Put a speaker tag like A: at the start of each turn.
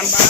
A: ang baka